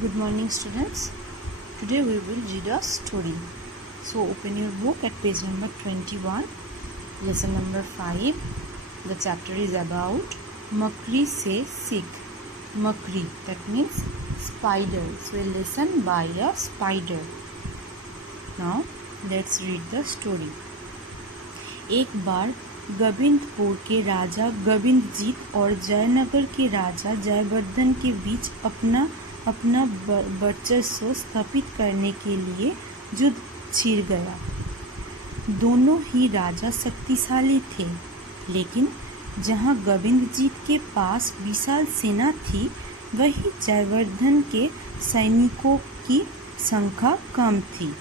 Good morning, students. Today we will read a story. So open your book at page number 21, lesson number 5. The chapter is about Makri se Sikh. Makri, that means spider. So a lesson by a spider. Now let's read the story. एक बार गोविंदपुर के राजा गोविंदजीत और जयनगर के राजा जयवर्धन के बीच अपना वर्चस्व स्थापित करने के लिए युद्ध छिड़ गया। दोनों ही राजा शक्तिशाली थे, लेकिन जहां गोविंदजीत के पास विशाल सेना थी, वहीं जयवर्धन के सैनिकों की संख्या कम थी।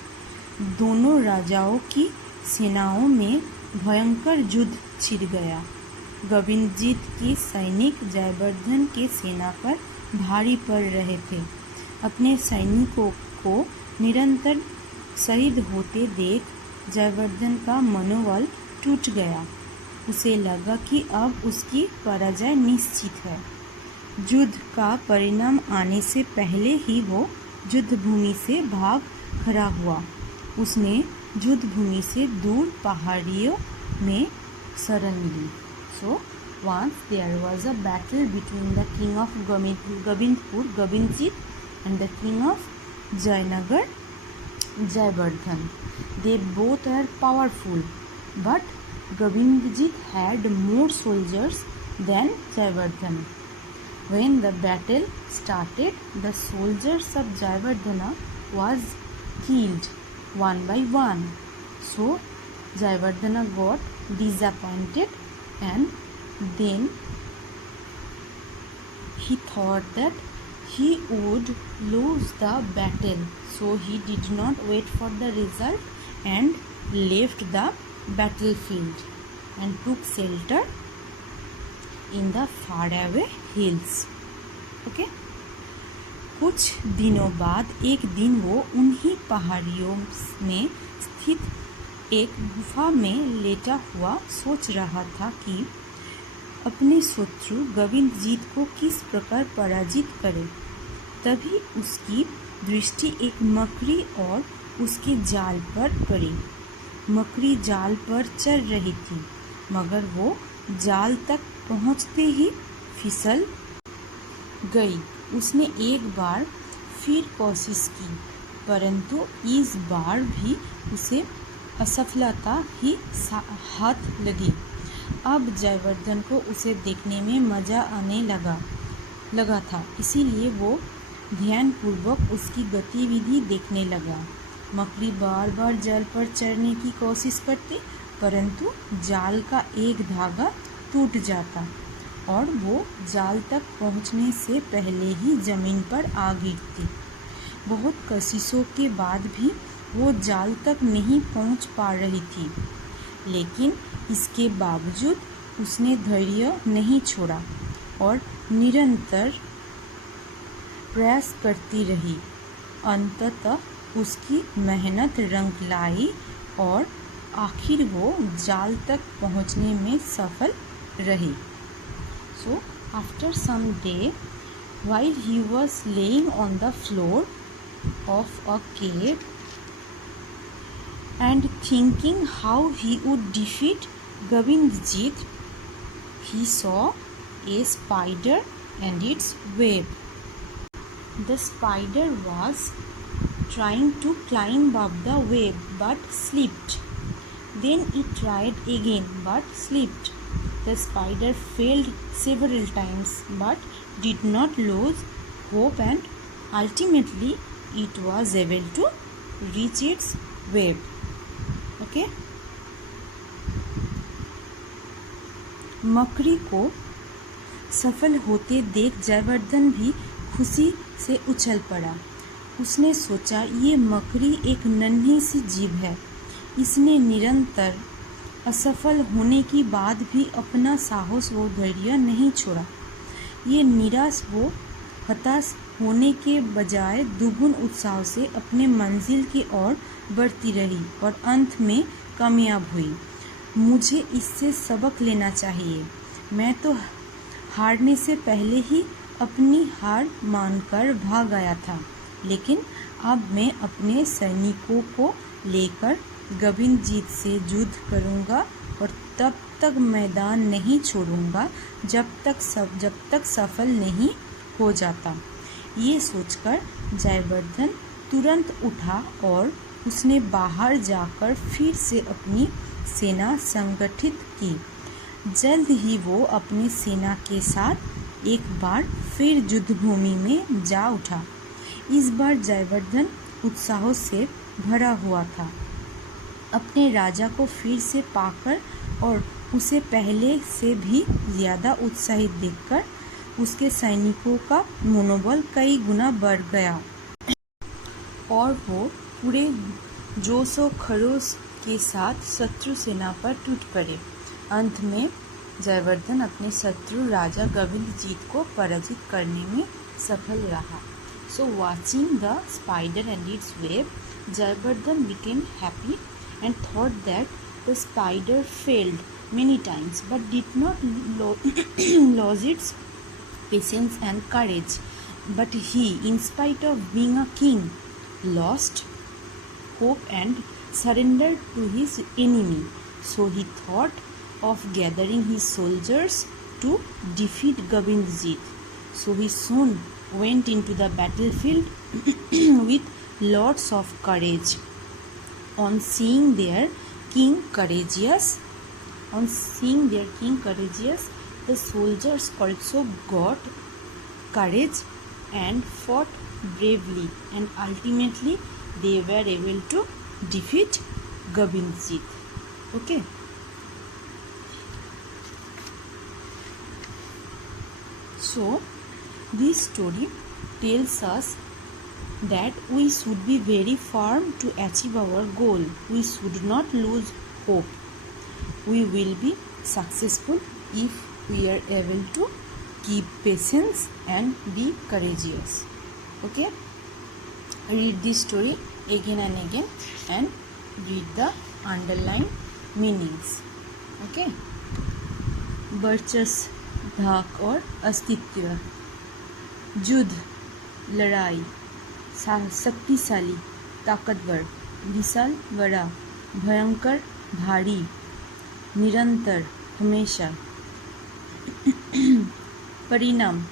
दोनों राजाओं की सेनाओं में भयंकर युद्ध छिड़ गया। गोविंदजीत के सैनिक जयवर्धन के सेना पर भारी पड़ रहे थे। अपने सैनिकों को निरंतर शहीद होते देख जयवर्धन का मनोबल टूट गया। उसे लगा कि अब उसकी पराजय निश्चित है। युद्ध का परिणाम आने से पहले ही वो युद्ध भूमि से भाग खड़ा हुआ। उसने युद्ध भूमि से दूर पहाड़ियों में शरण ली। So once there was a battle between the king of Govindpur, Govindjit, and the king of Jayanagar, Jayavardhan. They both are powerful, but Govindjit had more soldiers than Jayavardhan. When the battle started, the soldiers of Jayavardhana was killed one by one. So Jayavardhana got disappointed, and then he thought that he would lose the battle. So he did not wait for the result and left the battlefield and took shelter in the faraway hills. Okay? कुछ दिनों बाद एक दिन वो उन्हीं पहाड़ियों में स्थित एक गुफा में लेटा हुआ सोच रहा था कि अपने शत्रु गोविंदजीत को किस प्रकार पराजित करे। तभी उसकी दृष्टि एक मकड़ी और उसके जाल पर पड़ी। मकड़ी जाल पर चल रही थी, मगर वो जाल तक पहुंचते ही फिसल गई। उसने एक बार फिर कोशिश की, परंतु इस बार भी उसे असफलता ही हाथ लगी। अब जयवर्धन को उसे देखने में मज़ा आने लगा था, इसीलिए वो ध्यानपूर्वक उसकी गतिविधि देखने लगा। मकड़ी बार बार जाल पर चढ़ने की कोशिश करती, परंतु जाल का एक धागा टूट जाता और वो जाल तक पहुंचने से पहले ही ज़मीन पर आ गिरती। बहुत कोशिशों के बाद भी वो जाल तक नहीं पहुंच पा रही थी, लेकिन इसके बावजूद उसने धैर्य नहीं छोड़ा और निरंतर प्रयास करती रही। अंततः उसकी मेहनत रंग लाई और आखिर वो जाल तक पहुंचने में सफल रही। So after some day, while he was laying on the floor of a cave and thinking how he would defeat Govindjit, he saw a spider and its web. The spider was trying to climb up the web but slipped. Then it tried again but slipped. The spider failed several times but did not lose hope, and ultimately it was able to reach its web. Okay? मकड़ी को सफल होते देख जयवर्धन भी खुशी से उछल पड़ा। उसने सोचा, ये मकड़ी एक नन्ही सी जीव है। इसने निरंतर असफल होने के बाद भी अपना साहस व धैर्य नहीं छोड़ा। ये निराश व हताश होने के बजाय दुगुन उत्साह से अपने मंजिल की ओर बढ़ती रही और अंत में कामयाब हुई। मुझे इससे सबक लेना चाहिए। मैं तो हारने से पहले ही अपनी हार मानकर भाग आया था, लेकिन अब मैं अपने सैनिकों को लेकर गोविंदजीत से युद्ध करूंगा और तब तक मैदान नहीं छोड़ूंगा जब तक सफल नहीं हो जाता। ये सोचकर जयवर्धन तुरंत उठा और उसने बाहर जाकर फिर से अपनी सेना संगठित की। जल्द ही वो अपनी सेना के साथ एक बार फिर युद्धभूमि में जा उठा। इस बार जयवर्धन उत्साह से भरा हुआ था। अपने राजा को फिर से पाकर और उसे पहले से भी ज़्यादा उत्साहित देखकर उसके सैनिकों का मनोबल कई गुना बढ़ गया और वो पूरे जोश और खरोश के साथ शत्रु सेना पर टूट पड़े। अंत में जयवर्धन अपने शत्रु राजा गोविंदजीत को पराजित करने में सफल रहा। So watching the spider and its web, Jayavardhan became happy and thought that the spider failed many times but did not lose its patience and courage. But he, in spite of being a king, lost hope and surrendered to his enemy. So he thought of gathering his soldiers to defeat Govindzit. So he soon went into the battlefield with lots of courage. On seeing their king courageous, the soldiers also got courage and fought bravely, and ultimately they were able to defeat Govindzit. Okay. So this story tells us that we should be very firm to achieve our goal. We should not lose hope. We will be successful if we are able to keep patience and be courageous. Okay? Read this story again and again and read the underlined meanings. Okay? वर्चस्व, धाक और अस्तित्व, युद्ध, लड़ाई, शक्तिशाली, ताकतवर, विशाल, बड़ा, भयंकर, भारी, निरंतर, हमेशा, परिणाम,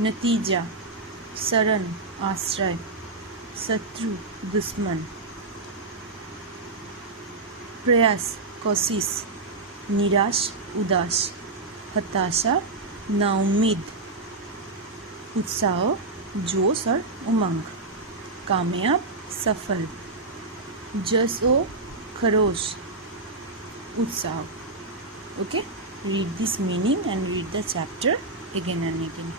नतीजा, शरण, आश्रय, शत्रु, दुश्मन, प्रयास, कोशिश, निराश, उदास, हताशा, नाउम्मीद, उत्साह, जोश और उमंग, कामयाब, सफल, जश और खरोश, उत्साह. Okay, read this meaning and read the chapter again and again.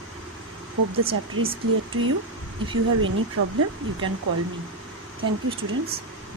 Hope the chapter is clear to you. If you have any problem, you can call me. Thank you, students.